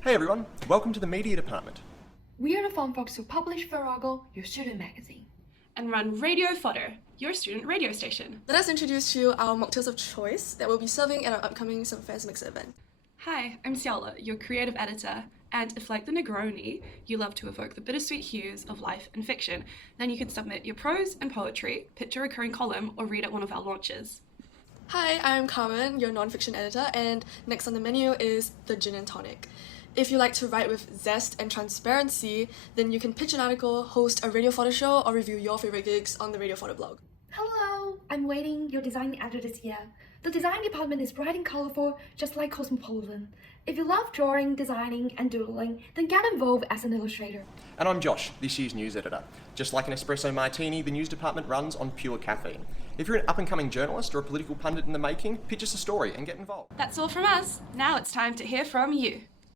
Hey everyone, welcome to the Media Department. We are the fun folks who publish Farrago, your student magazine. And run Radio Fodder, your student radio station. Let us introduce to you our mocktails of choice that we'll be serving at our upcoming Summerfest Mixer event. Hi, I'm Ciala, your creative editor, and if like the Negroni, you love to evoke the bittersweet hues of life and fiction, then you can submit your prose and poetry, pitch a recurring column, or read at one of our launches. Hi, I'm Carmen, your non-fiction editor, and next on the menu is the Gin and Tonic. If you like to write with zest and transparency, then you can pitch an article, host a Radio Fodder show, or review your favorite gigs on the Radio Fodder blog. Hello, I'm Waiting, your design editor this year. The design department is bright and colorful, just like Cosmopolitan. If you love drawing, designing, and doodling, then get involved as an illustrator. And I'm Josh, this year's news editor. Just like an espresso martini, the news department runs on pure caffeine. If you're an up-and-coming journalist or a political pundit in the making, pitch us a story and get involved. That's all from us. Now it's time to hear from you.